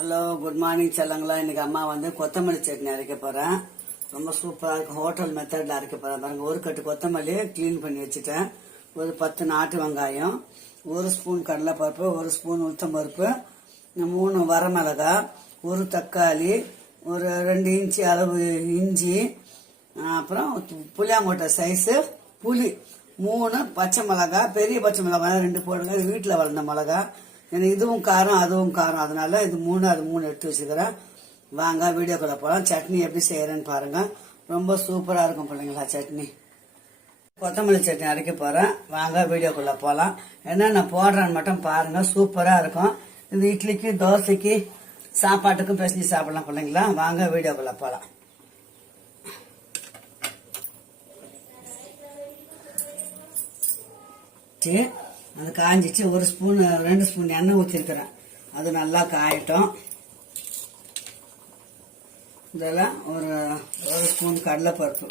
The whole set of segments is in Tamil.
Hello, good morning செல்லங்களா. இன்னைக்கு அம்மா கொத்தமல்லி சட்னி அரைக்க போறேன். ரொம்ப சூப்பரா இருக்கும். ஹோட்டல் மெத்தட்ல அரைக்க போறேன் பாருங்க. ஒரு கட்டு கொத்தமல்லி கிளீன் பண்ணி வச்சுட்டேன். ஒரு 10 நாட்டு வெங்காயம், 1 ஸ்பூன் கடலைப்பருப்பு, 1 ஸ்பூன் உளுத்தம் பருப்பு, 3 வரமிளகா, 1 தக்காளி, ஒரு 2 இன்ச்சு அளவு இஞ்சி, அப்புறம் புளியாங்கொட்டை சைஸு புளி, 3 பச்சை மிளகா, பெரிய பச்சை மிளகா 2 போடுங்க. இது வீட்டில் வளர்ந்த மிளகா. எனக்கு இதுவும் காரம் அதுவும் காரம், அதனால இது 3 எடுத்து வச்சுக்கிறேன். வாங்க வீடியோக்குள்ள போகலாம். சட்னி எப்படி செய்யறேன்னு பாருங்க. ரொம்ப சூப்பரா இருக்கும் பிள்ளைங்களா சட்னி. கொத்தமல்லி சட்னி அரைக்க போறேன். வாங்க வீடியோக்குள்ள போகலாம். என்னென்ன போடுறேன்னு மட்டும் பாருங்க. சூப்பரா இருக்கும். இது இட்லிக்கு, தோசைக்கு, சாப்பாட்டுக்கும் பிசைஞ்சு சாப்பிடலாம் பிள்ளைங்களா. வாங்க வீடியோக்குள்ள போகலாம். அது காஞ்சிச்சு. 1 ஸ்பூன் 2 ஸ்பூன் எண்ணெய் ஊற்றிருக்கிறேன். அது நல்லா காயட்டும். இதெல்லாம் ஒரு ஸ்பூன் கடலைப்பருப்பு,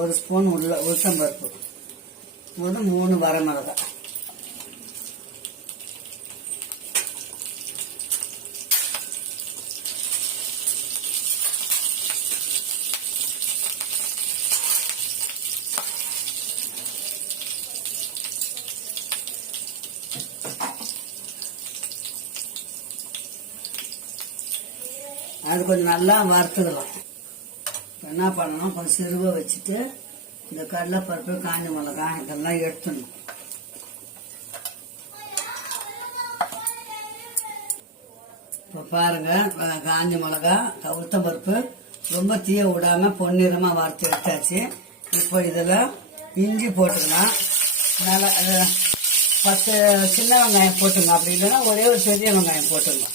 1 ஸ்பூன் உளுத்தம் பருப்பு, 3 வரமிளகா, அது கொஞ்சம் நல்லா வறுத்துக்கலாம். என்ன பண்ணணும், கொஞ்சம் சிறுவை வச்சுட்டு இந்த கடலைப்பருப்பு, காஞ்ச மிளகாய் இதெல்லாம் எடுத்துடணும். இப்போ பாருங்க, காஞ்ச மிளகா, உளுத்தம் பருப்பு ரொம்ப தீய விடாம பொன்னிறமா வறுத்து எடுத்தாச்சு. இப்போ இதில் இஞ்சி போட்டுக்கலாம். நல்லா 10 சின்ன வெங்காயம் போட்டுங்க. அப்படி இல்லைன்னா ஒரே ஒரு பெரிய வெங்காயம் போட்டுங்க.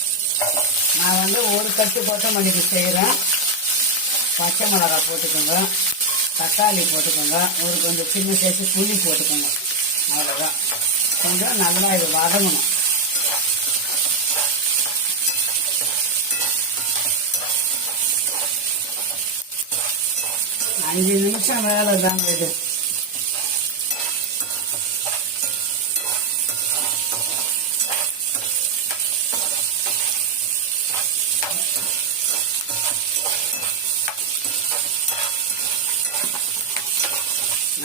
நான் 1 கட்டு கொத்தமல்லிக்கு செய்கிறேன். பச்சை மிளகாய் போட்டுக்கோங்க, தக்காளி போட்டுக்கோங்க, ஒரு கொஞ்சம் சின்ன சைஸு புளி போட்டுக்கோங்க. அவ்வளோதான். கொஞ்சம் நல்லா இது வதங்கணும். அஞ்சு நிமிஷம் வேலை தாங்க இது.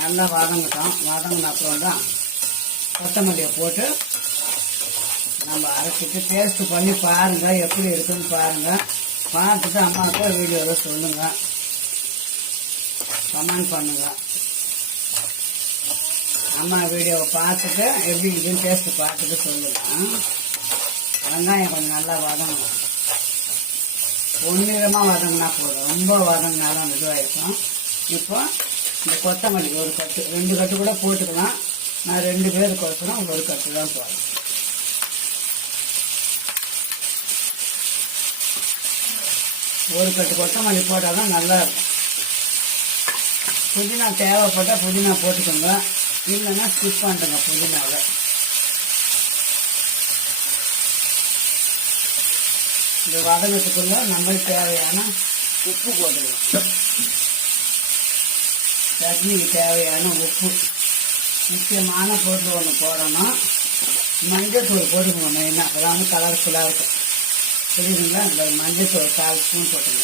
நல்லா வதங்கட்டும். வதங்கின அப்புறம் தான் கொத்தமல்லியை போட்டு நம்ம அரைச்சிட்டு டேஸ்ட் பண்ணி பாருங்க, எப்படி இருக்குன்னு பாருங்க. பார்த்துட்டு அம்மாவுக்கு வீடியோவில் சொல்லுங்க, கமெண்ட் பண்ணுங்க. அம்மா வீடியோவை பார்த்துட்டு எப்படி இருக்குன்னு டேஸ்ட் பார்த்துட்டு சொல்லுங்க. வெங்காயம் கொஞ்சம் நல்லா வதங்கணும். பொன்னிறமாக வதங்கினா போதும். ரொம்ப வதங்கினாலும் இதுவாயிருக்கும். இப்போ இந்த கொத்தமல்லி 1 கட்டு, 2 கட்டு கூட போட்டுக்கலாம். நான் 2 பேருக்கு ஒருத்தரும் 1 கட்டு தான் போடுறேன். ஒரு கட்டு கொத்தமல்லி போட்டால் தான் நல்லா இருக்கும். புதினா தேவைப்பட்டால் புதினா போட்டுக்கோங்க, இல்லைன்னா ஸ்கிப் பண்ணுங்க புதினாவை. இந்த வதங்கத்துக்குள்ள நம்மளுக்கு தேவையான உப்பு போட்டுக்கலாம். சட்னிக்கு தேவையான உப்பு. முக்கியமான பொருள் ஒன்று போடணும். மஞ்சள் தூள் போட்டுக்கணும் மெயினாக. அப்போதான் கலர்ஃபுல்லாக இருக்கும். புரியுதுங்களா? இந்த மஞ்சள் தூள் 1/4 ஸ்பூன் போட்டுங்க.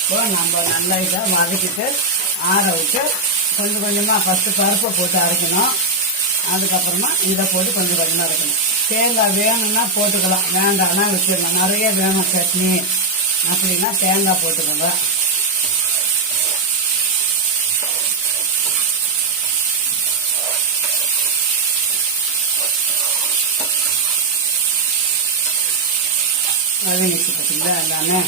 இப்போ நம்ம நல்லா இதாக வதக்கிட்டு ஆற விட்டு கொஞ்சம் கொஞ்சமாக ஃபஸ்ட்டு பருப்பை போட்டு அரைக்கணும். அதுக்கப்புறமா இதை போட்டு கொஞ்சம் கொஞ்சமாக அரைக்கணும். தேங்காய் வேணும்னா போட்டுக்கலாம், வேண்டாம்னா வச்சிடலாம். நிறைய வேணும் சட்னி அப்படின்னா தேங்காய் போட்டுக்கோங்க. வதங்கிச்சு பார்த்தீங்களா எல்லாமே.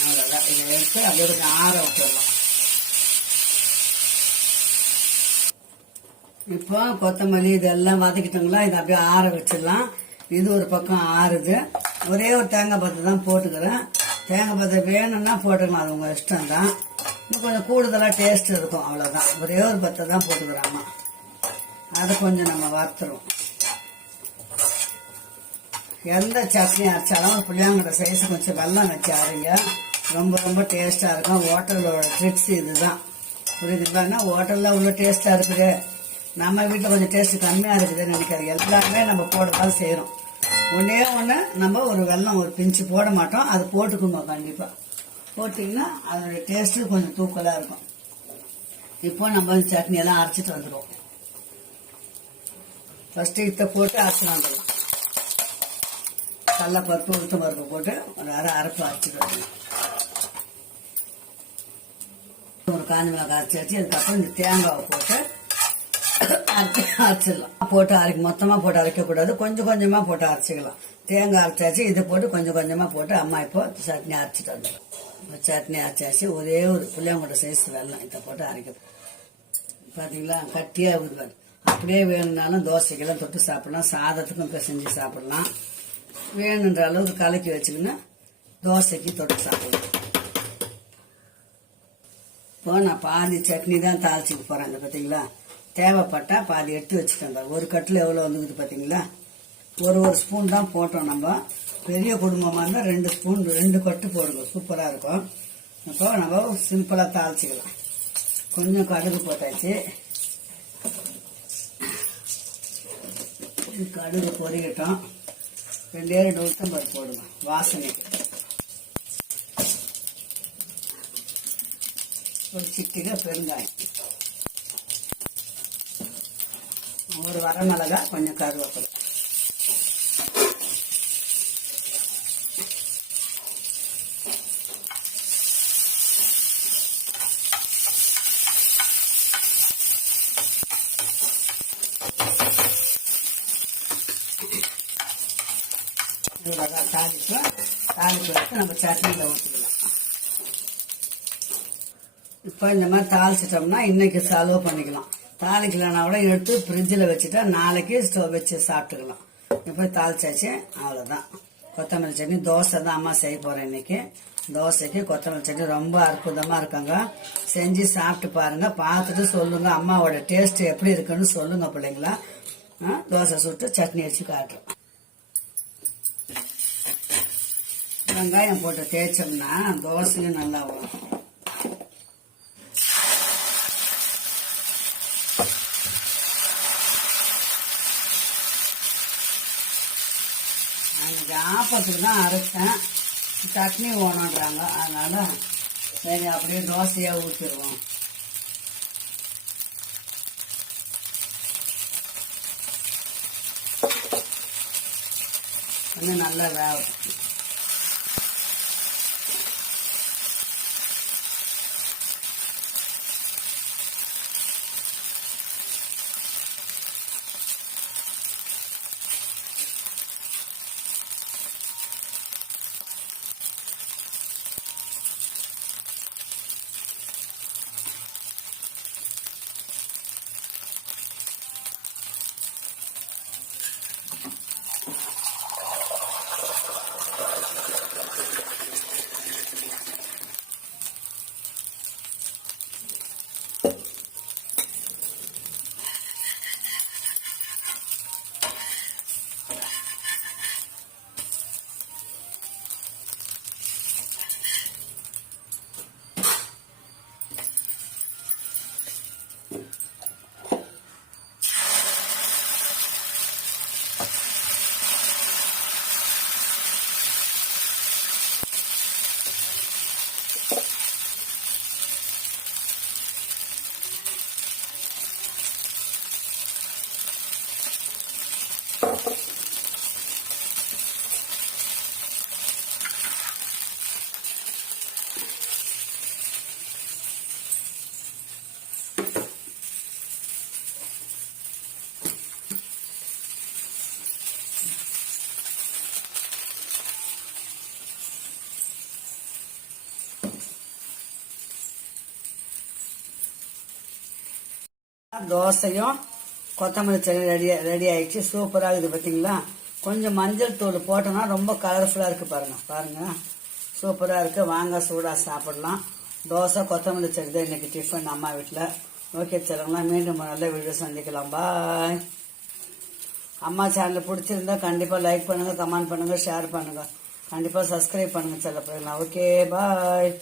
அவ்வளோதான். இதை எடுத்து அப்படியே கொஞ்சம் ஆற விட்டுடலாம். இப்போ கொத்தமல்லி இதெல்லாம் வதக்கிட்டோங்களா, இதை அப்படியே ஆற வச்சிடலாம். இது ஒரு பக்கம் ஆறுது. ஒரே ஒரு தேங்காய் பத்தை தான் போட்டுக்கிறேன். தேங்காய் பத்தை வேணும்னா போட்டுக்கலாம், அது உங்கள் இஷ்டம் தான். இன்னும் கொஞ்சம் கூடுதலாக டேஸ்ட் இருக்கும், அவ்வளோதான். ஒரே ஒரு பத்தை தான் போட்டுக்கிறாம்மா. அதை கொஞ்சம் நம்ம வறுத்துருவோம். எந்த சட்னி அரைச்சாலும் புளியாங்கொட்டை சைஸு கொஞ்சம் வெல்லம் வச்சு அரைங்க. ரொம்ப ரொம்ப டேஸ்ட்டாக இருக்கும். ஹோட்டலோட ட்ரிக்ஸ் இதுதான். புரியுதுங்களா? ஹோட்டலில் உள்ள டேஸ்ட்டாக இருக்குது, நம்ம வீட்டில் கொஞ்சம் டேஸ்ட்டு கம்மியாக இருக்குதுன்னு நினைக்காது. எல்லாமே நம்ம போடுறதால செய்கிறோம். ஒன்றே ஒன்று நம்ம ஒரு வெல்லம் ஒரு பிஞ்சு போட மாட்டோம், அது போட்டுக்குங்க கண்டிப்பாக. போட்டிங்கன்னா அதோடைய டேஸ்ட்டு கொஞ்சம் தூக்கலாக இருக்கும். இப்போ நம்ம சட்னி எல்லாம் அரைச்சிட்டு வந்துடுவோம். ஃபஸ்ட்டு இதை போட்டு அரைச்சிட்டு வந்துடலாம். கடலைப்பருப்பு உளுத்தம் பருப்பு போட்டு ஒரு அரைப்பு அரைச்சிட்டு வரணும். ஒரு காஞ்ச மிளகாய் அரைச்சி வச்சு அதுக்கப்புறம் இந்த தேங்காவை போட்டு அரைச்சிடலாம். போட்டு மொத்தமாக போட்டு அரைக்கக்கூடாது, கொஞ்சம் கொஞ்சமாக போட்டு அரைச்சிக்கலாம். தேங்காய் அரைச்சாச்சு, இதை போட்டு கொஞ்சம் கொஞ்சமாக போட்டு அம்மா இப்போ சட்னி அரைச்சிட்டு வந்துடும். சட்னி அரைச்சாச்சு, ஒரே ஒரு புளியங்கொட்டை சைஸ் வெல்லம் இதை போட்டு அரைக்க. பார்த்தீங்களா, கட்டியாக ஊதுவார். அப்படியே வேணும்னாலும் தோசைக்கெல்லாம் தொட்டு சாப்பிடலாம், சாதத்துக்கும் பிசைஞ்சு சாப்பிடலாம். வேணுன்ற அளவுக்கு கலக்கி வச்சுக்கின்னு தோசைக்கு தொட்டு சாப்பிடலாம். இப்போ நான் பாதி சட்னி தான் தாளிச்சுக்க போறேன். பார்த்தீங்களா, தேவைப்பட்டா பாதி எடுத்து வச்சுட்டேன். ஒரு கட்டில் எவ்வளோ வந்துக்குது பார்த்தீங்களா? ஒரு ஸ்பூன் தான் போட்டோம். நம்ம பெரிய குடும்பமாக இருந்தால் 2 ஸ்பூன் 2 கட்டு போடுங்க, சூப்பராக இருக்கும். இப்போ நம்ம சிம்பிளாக தாளிச்சிக்கலாம். கொஞ்சம் கடுகு போட்டாச்சு, கடுகு பொரிக்கட்டும். 2 உளுத்தம் பருப்பு போடுங்க வாசனைக்கு. ஒரு சிட்டிகை பெருங்காயம், ஒரு வரமிளகா, கொஞ்சம் கருவேப்பிலை. தாளிப்பு வச்சு நம்ம சட்னியில் ஊற்றிக்கலாம். இப்போ இந்த மாதிரி தாளிச்சிட்டோம்னா இன்னைக்கு செலவு பண்ணிக்கலாம். தாளிக்கலன்னா கூட எடுத்து ஃப்ரிட்ஜில் வச்சுட்டா நாளைக்கு ஸ்டவ் வச்சு சாப்பிட்டுக்கலாம். இப்போ தாளிச்சாச்சு, அவ்வளோதான். கொத்தமல்லி சட்னி தோசை தான் அம்மா செய்ய போகிறேன் இன்னைக்கு. தோசைக்கு கொத்தமல்லி சட்னி ரொம்ப அற்புதமாக இருக்காங்க. செஞ்சு சாப்பிட்டு பாருங்க, பார்த்துட்டு சொல்லுங்க அம்மாவோட டேஸ்ட் எப்படி இருக்குன்னு சொல்லுங்க பிள்ளைங்களா. தோசை சுட்டு சட்னி வச்சு காட்டுறோம். வெங்காயம் போட்டு தேய்ச்சோம்னா தோசையும் நல்லா வரும். அன்னைக்கு ஆப்பத்துக்கு தான் அரைச்சேன், சட்னி வேணுன்றாங்க, அதனால சரி அப்படியே தோசையாக ஊற்றிடுவோம். இன்னும் நல்லா வேகும். தோசையும் கொத்தமல்லி சட்னி ரெடி ஆயிடுச்சு. சூப்பராக இருக்குது பார்த்தீங்களா. கொஞ்சம் மஞ்சள் தூள் போட்டோம்னா ரொம்ப கலர்ஃபுல்லாக இருக்குது. பாருங்க சூப்பராக இருக்குது. வாங்க சூடாக சாப்பிடலாம். தோசை கொத்தமல்லி சட்னி தான் இன்னைக்கு டிஃபன் அம்மா வீட்டில். ஓகே சொல்லுங்களா, மீண்டும் நல்ல வீடியோ சந்திக்கலாம். பாய். அம்மா சேனல் பிடிச்சிருந்தா கண்டிப்பாக லைக் பண்ணுங்க, கமெண்ட் பண்ணுங்க, ஷேர் பண்ணுங்க, கண்டிப்பாக சப்ஸ்கிரைப் பண்ணுங்க செல்ல பிள்ளைங்களா. Okay bye.